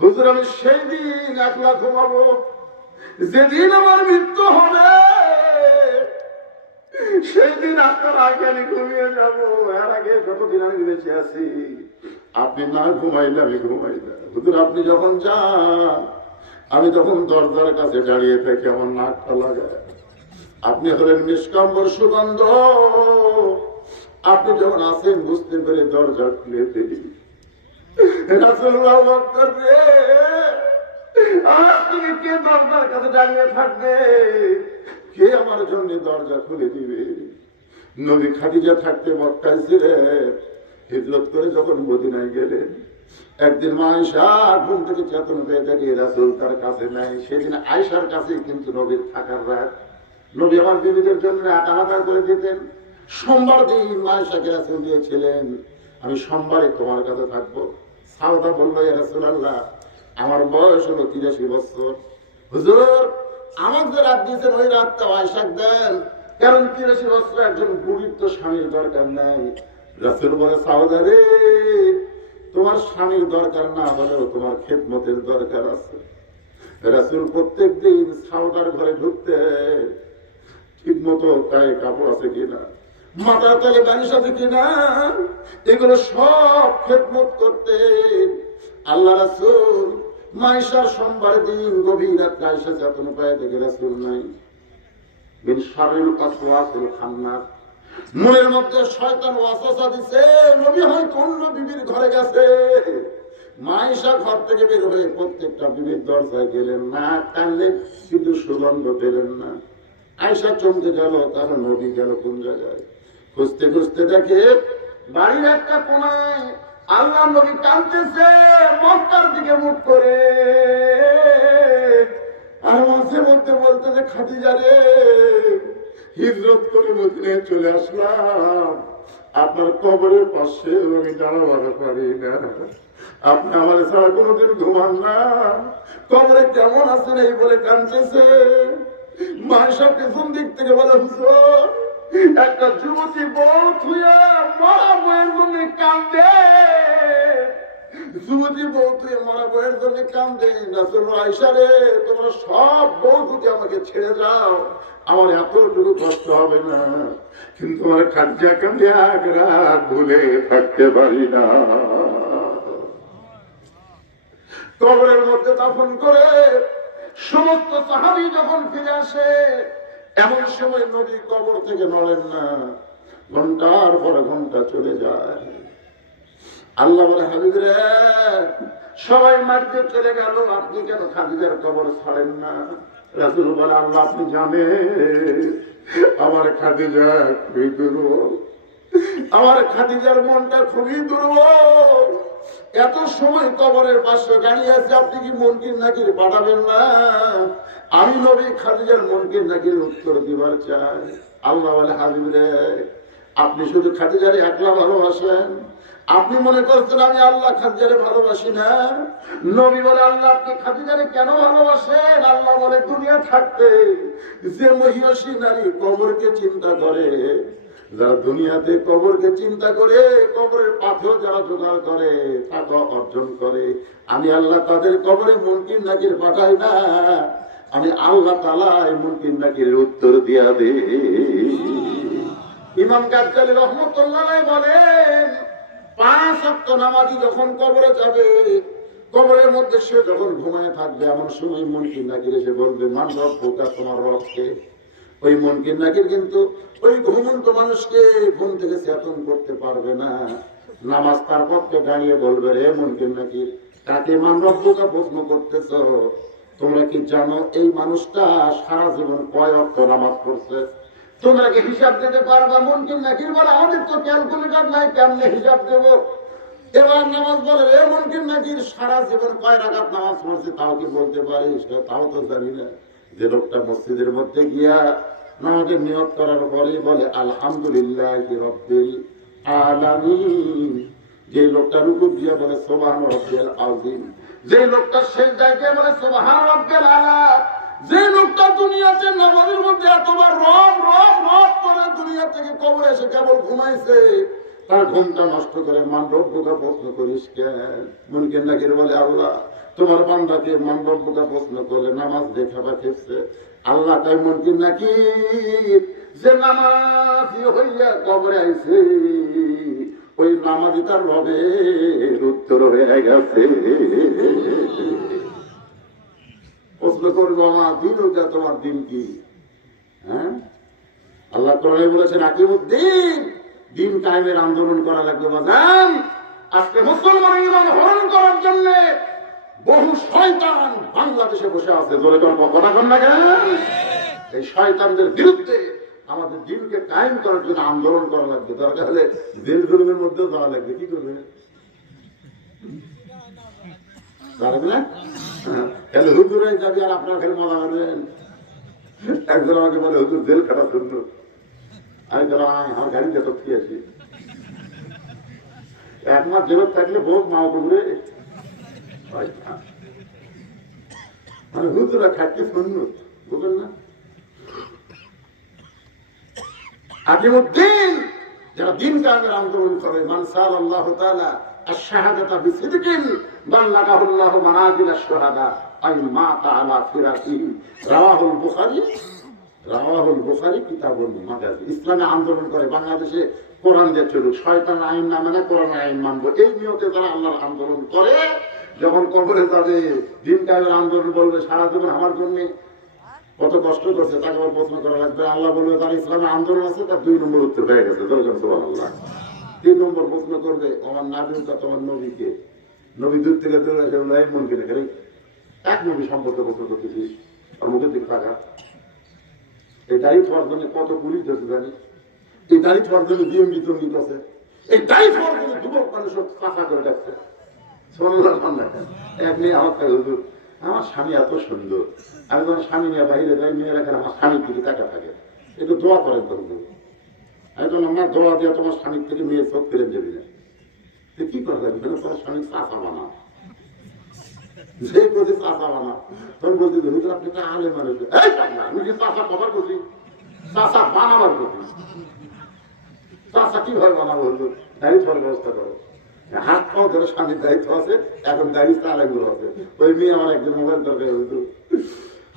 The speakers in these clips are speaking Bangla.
হুজুর আমি সেই দিন একলা ঘুমাবো যেদিন আমার মৃত্যু হবে, সেই দিন আপনার আগে আমি ঘুমিয়ে যাবো। এর আগে যতদিন আমি বেঁচে আছি আপনি না ঘুমাইলে আমি ঘুমাই না। হুজুর আপনি যখন যান আমি তখন দরজার কাছে দাঁড়িয়ে থাকি, আমার নাকটা লাগায়। আপনি হলেন নিষ্কাম্বর সুগন্ধ, আপনি যখন আসেন বুঝতে পেরে দরজা খুলে দিই। রাসূলুল্লাহ বক্তর রে, আপনি কে দরজার কাছে দাঁড়িয়ে থাকবে, কে আমার জন্য দরজা খুলে দিবে? নবী খাদিজা থাকতে মক্কায় ছিলেন, হিজরত করে যখন মদিনায় গেলেন, একদিন মা আয়েশা ঘুম থেকে চেতন পেয়ে দেখে রাসূল তার কাছে নাই। সেদিন আয়েশার কাছে কিন্তু নবীর থাকার রাত। নবী আমার বিবিদের জন্য আলাদা করে দিতেন। সোমবার দিন মা আয়েশাকে রাসূল দিয়েছিলেন, আমি সোমবারে তোমার কাছে থাকবো। সাউদা বলল, ইয়া রাসূলুল্লাহ আমার বয়স হলো 83 বছর। হুজুর আমার যে রাত দিয়েছেন ওই রাতটা আয়েশাক দেন, কারণ 83 বছর একজন বুড়ির তো স্বামীর দরকার নাই। রাসূল বলে, সাউদা রে তোমার স্বামীর দরকার না হলেও তোমার খেদমতের দরকার আছে। রাসূল প্রত্যেক দিন সাউদার ঘরে ঢুকতে ঠিক মতো গায়ে কাপড় আছে কিনা, মাথার তলে বালিশ আছে কিনা, এগুলো সব খেদমত করতে আল্লাহ রাসূল মাইশার সোমবার দিন গভীর রাত্রে আয়েশা চেতন পায় দেখে রাসূল নাই। বিন শাররিল ওয়াসওয়াসিল খান্নাস, মনের মধ্যে শয়তান ওয়াসওয়াসা দিছে নবী হয়তো অন্য বিবির ঘরে গেছে। মাইশা ঘর থেকে বের হয়ে প্রত্যেকটা বিবির দরজায় গেলেন, না টানলেন কিন্তু সুগন্ধ পেলেন না। আয়েশা চমকে গেল, তার নবী গেল কোন জায়গায়। খুঁজতে খুঁজতে দেখে বাড়ির একটা কোনায় আল্লাহ নবী কাঁদতেছে মক্কার দিকে মুখ করে, আর মাঝে মধ্যে বলতেছে, খাদিজা রে হিজরত করে মদিনায় চলে আসলাম, আপনার কবরের পাশে আমি দাঁড়াতে পারি না, আপনি আমার ছাড়া কোনোদিন ঘুমান না, কবরে কেমন আছেন এই বলে কাঁদতেছে। মায়েশা পেছন দিক থেকে বলে, হুজুর একটা যুবতী বউ থুয়া মরা বউয়ের জন্য কান্দে, যুবতী বউ তুই মরা বউয়ের জন্য কান্দে। রাসূল আয়েশা রে তোমরা সব বউ যদি আমাকে ছেড়ে যাও আমার এতটুকু কষ্ট হবে না, কিন্তু আমার খাদিজা কান্দে এক রাত ভুলে থাকতে পারি না। কবরের মধ্যে দাফন করে সমস্ত সাহাবী যখন ফিরে আসে, এমন সময় নবী কবর থেকে নড়েন না, ঘন্টার পর ঘন্টা চলে যায়। আল্লাহ বলে, হাবিব রে সবাই মাটিতে চলে গেল, আপনি কেন খাদিজার কবর ছাড়েন না? রাসূল বলে, আল্লাহ আপনি জানেন আমার খাদিজা খুবই দুর্বল, আমার খাদিজার মনটা খুবই দুর্বল, এত সময় কবরের পাশে দাঁড়িয়ে আছে, আপনি কি মুনকির নাকির পাঠাবেন না? আমি নবী খাদিজার মুনকির নাকির উত্তর দিবার চাই। আল্লাহ বলে, হাবিব রে আপনি শুধু খাদিজারে একলা ভালোবাসেন, আপনি মনে করছেন আমি আল্লাহ খাদিজারে ভালোবাসি না? নবী বলে, আল্লাহ আপনি খাদিজারে কেন ভালোবাসেন? আল্লাহ বলে, দুনিয়া থাকতে যে মহিয়সী নারী কবরকে চিন্তা করে, যারা দুনিয়াতে কবরকে চিন্তা করে কবরের পাথর যারা জোগাড় করে টাকা অর্জন করে, আমি আল্লাহ তাদের কবরে মুনকির নাকির পাঠাই না, আমি আল্লাহ তাআলা মুনকির নাকিরের উত্তর দিয়া দে। ইমাম গাজ্জালী রাহমাতুল্লাহ আলাইহি বলেন, 5 ওয়াক্ত নামাজি যখন কবরে যাবে, কবরের মধ্যে সে যখন ঘুমায় থাকবে, এমন সময় মুনকির নাকির এসে বলবে, মান রব্বুকা, তোমার রব কে? ওই মুনকির নাকির কিন্তু ওই ঘুমন্ত মানুষকে ঘুম থেকে চেতন করতে পারবে না। নামাজ তার পক্ষে দাঁড়িয়ে বলবে, রে মুনকির নাকির, কাকে মান রব্বুকা প্রশ্ন করতেছ? তোমরা কি জানো এই মানুষটা সারা জীবন কয় ওয়াক্ত নামাজ পড়ছে? তোমরা কি হিসাব দিতে পারবা? মুনকির নাকির বলে, আমাদের তো ক্যালকুলেটর নাই, কেমনে হিসাব দেব? এবার নামাজ বলে, রে মুনকির নাকির, সারা জীবন কয় রাকাত নামাজ পড়ছে তাও কি বলতে পারিস? তাও তো জানি না। যে লোকটা মসজিদের মধ্যে গিয়া নামাজের নিয়ত করার পরে বলে আলহামদুলিল্লাহি রাব্বিল আলামিন, যে লোকটা রুকু দিয়ে বলে সুবহান রাব্বিয়াল আযীম, যে লোকটা সিজদায় গিয়ে বলে সুবহান রাব্বিয়াল আলা, যে লোকটা দুনিয়াতে নামাজের মধ্যে এতবার রব রব রব করে দুনিয়া থেকে কবরে এসে কেবল ঘুমাইছে, তার ঘুমটা নষ্ট করে মান রব্বুকা প্রশ্ন করিস কেন? মুনকির নাকির বলে, আল্লাহ তোমার বান্দাকে মন্তব্যটা প্রশ্ন করলে নামাজ দেখাবা খেয়েছে, আল্লাহ তাই মন্ত্রী নাকি যে নামাজি হইয়া কবরে আইছে ওই নামাজি তার রবের উত্তর হয়ে গেছে। প্রশ্ন করবো আমার দিন ওটা, তোমার দিন কি? হ্যাঁ, আল্লাহ কোরআনে বলেছেন আকিমুদ্দিন, দিন কায়েমের আন্দোলন করা লাগবে বাজান। আজকে মুসলমান ইমান হরণ করার জন্য বহু শয়তান বাংলাদেশে বসে আছে, জোরে কথা কন না কেন? এই শয়তানদের বিরুদ্ধে আমাদের দিনকে কায়েম করার জন্য আন্দোলন করা লাগবে। দরকার হলে জেল জুলুমের মধ্যেও যাওয়া লাগবে। কি করবে? হুজুরাই যাবি আর আপনার খালি মজা করবেন। একজন আমাকে বলে হুজুর জেল কাটা শুনল, আমি আমার গাড়িতে তো খেয়েছি। এক মাস জেলত থাকলে বহুত মাও করবে, মানে হুজুরা খাটতে শুনল, বুঝলেন না? আকিমুদ্দিন যারা দিন কায়েমের আন্দোলন করে, মান সাআল্লাহু তাআলা আশ-শাহাদাতা বিসিদকিন বাল্লাগাহুল্লাহু মানাজিল আশ-শুহাদা আই মাতা আলা ফিরাসিহি, রাওয়াহুল বুখারী কিতাবুল মাগাজি। ইসলামে আন্দোলন করে বাংলাদেশে কোরআন দিয়ে চলুক, শয়তান আইন না মানে কোরআন আইন মানবো, এই নিয়তে যারা আল্লাহর আন্দোলন করে, যখন কবরে যাবে দিন কায়েমের আন্দোলন বলবে সারা জীবন আমার জন্য কত কষ্ট করছে, তাকে আবার প্রশ্ন করা লাগবে। আল্লাহ বলবে তার ইসলামে আন্দোলন আছে, তার 2 নম্বর উত্তর হয়ে গেছে। সুবহানাল্লাহ। 3 নম্বর প্রশ্ন করবে আমার নাবিটা তোমার নবীকে, নবী দূর থেকে দূরে মন কিনে গেলে এক নবী সম্পর্কে প্রশ্ন করতেছিস, আর মুখের দিক টাকা। এই দায়িত্ব হওয়ার জন্য কত পুলিশ ধরতে জানি, এই দায়িত্ব হওয়ার জন্য বিএমপি তঙ্গিত আছে, এই দায়িত্ব হওয়ার জন্য যুবক মানুষ চাষা করে ডাকছে। এক মেয়ে আমার কাছে হুজুর আমার স্বামী এত সুন্দর, আমি যখন স্বামী নিয়ে বাইরে যাই মেয়েরা কেন আমার স্বামীর দিকে টাকা থাকে, একটু দোয়া করেন তো হুজুর। আমি তখন আমার দোয়া দিয়ে তোমার স্বামীর থেকে মেয়ে চোখ ফেলে যাবি না, কি করা যাবে? তোমার স্বামী চাষা বানা, যে বলছে চাষা বানা, তখন বলছি হুজুর আপনি একটা আলে মানুষ, আমি কি চাষা কবার করছি? চাষা বানাবার করছি, চাষা কিভাবে বানাবো হুজুর? দাঁড়িয়ে থাকার ব্যবস্থা করো। হাত পাও ধরে স্বামীর দায়িত্ব আছে, এখন দাঁড়িয়ে আলাগুলো আছে। ওই মেয়ে আমার একজন মোবাইল দরকার হুজুর,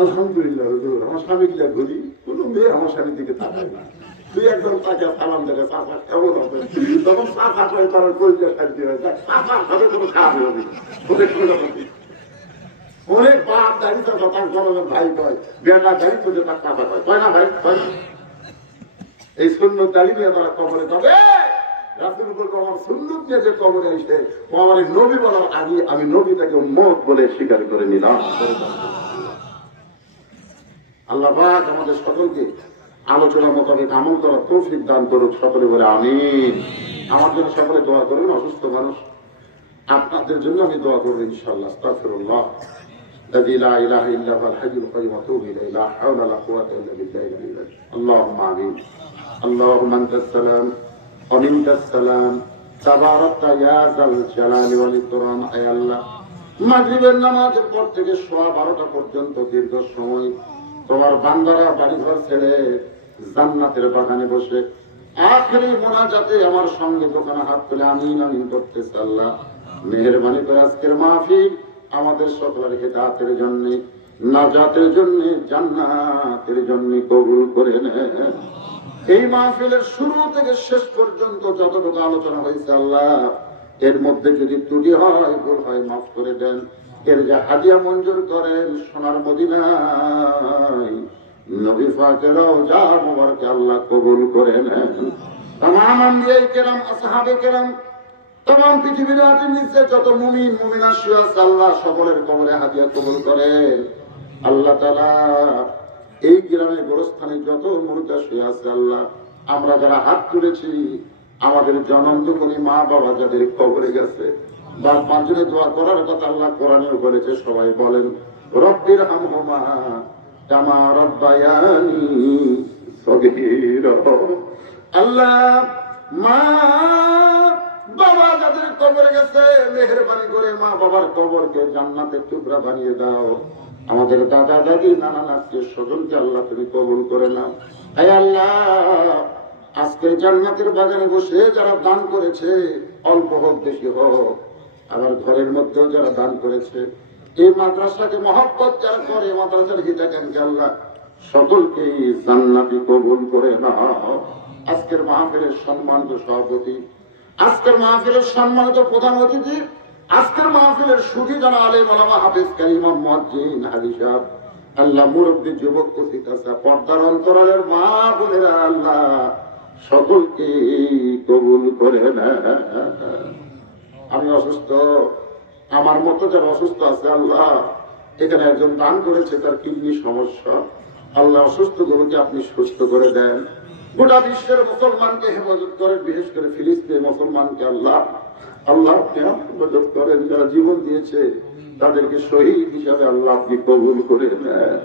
আলহামদুলিল্লাহ হুজুর আমার স্বামী কিনা ঘুরি, কোনো মেয়ে আমার স্বামীর দিকে তাকায় না। তুই একদম তাকে সালাম দেবে, চাষা কেমন হবে? তখন চাষা করে তার পরিচয় শান্তি হয়ে যায়, চাষার সাথে কোনো খারাপ হবে অনেক বাপ দাঁড়িয়ে থাকা তার জনগণ ভাই কয়, বেটা দাঁড়িয়ে তুলে তার চাষা কয়, কয় না ভাই? কয় না? এই সুন্নত দাঁড়িয়ে নিয়ে তারা কবরে যাবে। রাসূল উপর আমার সুন্নত নিয়ে যে কবরে এসে ও আমার নবী বলার আগে আমি নবীটাকে উম্মত বলে স্বীকার করে নিলাম। আল্লাহ পাক আমাদের সকলকে আলোচনা মোতাবেক আমল করার তৌফিক দান করুক, সকলে বলে আমিন। আমার জন্য সকলে দোয়া করবেন, অসুস্থ মানুষ আপনাদের জন্য আমি দোয়া করবো ইনশাআল্লাহ। আস্তাগফিরুল্লাহ الذي لا اله الا هو الحي القيوم واتوب اليه لا حول ولا قوه الا بالله اللهم امين اللهم انت السلام ومنك السلام تبارك يا ذا الجلال والاكرام। আয় আল্লাহ, মাগরিবের নামাজের পর থেকে সোয়া 12টা পর্যন্ত দীর্ঘ সময় তোমার বান্দারা বাড়িঘর ছেড়ে জান্নাতের বাগানে বসে আখেরি মোনাজাতে আমার সঙ্গে দোকানে হাত তুলে আমিন আমিন করতেছে। আল্লাহ মেহেরবানি করে আজকের মাহফিল আমাদের সকলের হেদায়েতের জন্য, নাজাতের জন্য, জান্নাতের জন্য কবুল করে নেন। এই মাহফিলের শুরু থেকে শেষ পর্যন্ত যতটুকু আলোচনা হয়েছে আল্লাহ, এর মধ্যে যদি ত্রুটি হয়, ভুল হয়, মাফ করে দেন। এর যে হাদিয়া মঞ্জুর করেন সোনার মদিনায় নবী পাকেরও যা মোবারক আল্লাহ কবুল করে নেন। তামাম আম্বিয়া কেরাম, আসহাবে কেরাম, তামাম পৃথিবীর মাটির নিচে যত মুমিন মুমিনা শুয়ে আছে আল্লাহ সকলের কবরে হাদিয়া কবুল করেন। আল্লাহ তাআলা এই গ্রামে গোরস্থানে যত মুর্দা শুয়ে আছে আল্লাহ, আমরা যারা হাত তুলেছি আমাদের জনন্ত করি মা বাবা যাদের কবরে গেছে বা পাঁচজনে দোয়া করার কথা আল্লাহ কোরআনেও বলেছে, সবাই বলেন রব্বির হামহুমা কামা রাব্বায়ানি সগীরা। আল্লাহ মা বাবা যাদের কবরে গেছে মেহেরবানি করে মা বাবার কবরকে জান্নাতের টুকরা বানিয়ে দাও। আমাদের দাদা দাদি নানা নাতির স্বজনকে আল্লাহ তুমি কবুল করে নাও। হে আল্লাহ, আজকে জান্নাতের বাগানে বসে যারা দান করেছে, অল্প হোক বেশি হোক, আবার ঘরের মধ্যেও যারা দান করেছে এই মাদ্রাসাকে মহব্বত যারা করে, মাদ্রাসার হিতাকাঙ্ক্ষী আল্লাহ সকলকে জান্নাতি কবুল করে নাও। আজকের মাহফিলের সম্মানিত সভাপতি, আজকের মাহফিলের সম্মানিত প্রধান অতিথি, আজকের মাহফিলের সুধী যারা আলেম ওলামা হাফেজ কারীম মুয়াজ্জিন হাজী সাহেব, আল্লাহ মুরব্বী যুবক কচিকাঁচা পর্দার অন্তরালের মা বোনেরা আল্লাহ সকলকে কবুল করে না। আমি অসুস্থ, আমার মতো যারা অসুস্থ আছে আল্লাহ, এখানে একজন দান করেছে তার কিডনি সমস্যা, আল্লাহ অসুস্থ গুলোকে আপনি সুস্থ করে দেন। গোটা বিশ্বের মুসলমানকে হেফাজত করেন, বিশেষ করে ফিলিস্তিনের মুসলমানকে আল্লাহ আল্লাহ আপনি হেফাজত করেন। যারা জীবন দিয়েছে তাদেরকে শহীদ হিসাবে আল্লাহ আপনি কবুল করে নেন।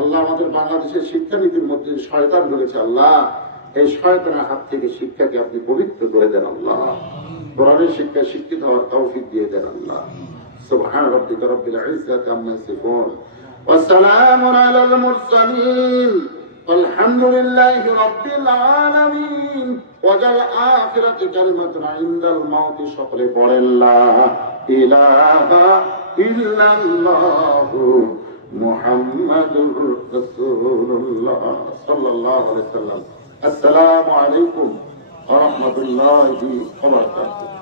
আল্লাহ আমাদের বাংলাদেশের শিক্ষানীতির মধ্যে শয়তান রয়েছে আল্লাহ, এই শয়তানের হাত থেকে শিক্ষাকে আপনি পবিত্র করে দেন আল্লাহ। কোরআনের শিক্ষা শিক্ষিত হওয়ার তৌফিক দিয়ে দেন আল্লাহ। সুবহান রাব্বিকা রাব্বিল ইজ্জাতি আম্মা ইয়াসিফুন ওয়া সালামুন আলাল মুরসালিন আলহামদুলিল্লাহি রাব্বিল আলামিন। ওয়াজাল আখিরাতি কালিমাতুন ইনদাল মাউতি। সকলে পড়েন লা ইলাহা ইল্লাল্লাহু মুহাম্মাদুর রাসূলুল্লাহ সাল্লাল্লাহু আলাইহি ওয়াসাল্লাম। আসসালামু আলাইকুম ওয়া রাহমাতুল্লাহি ওয়া বারাকাতুহু।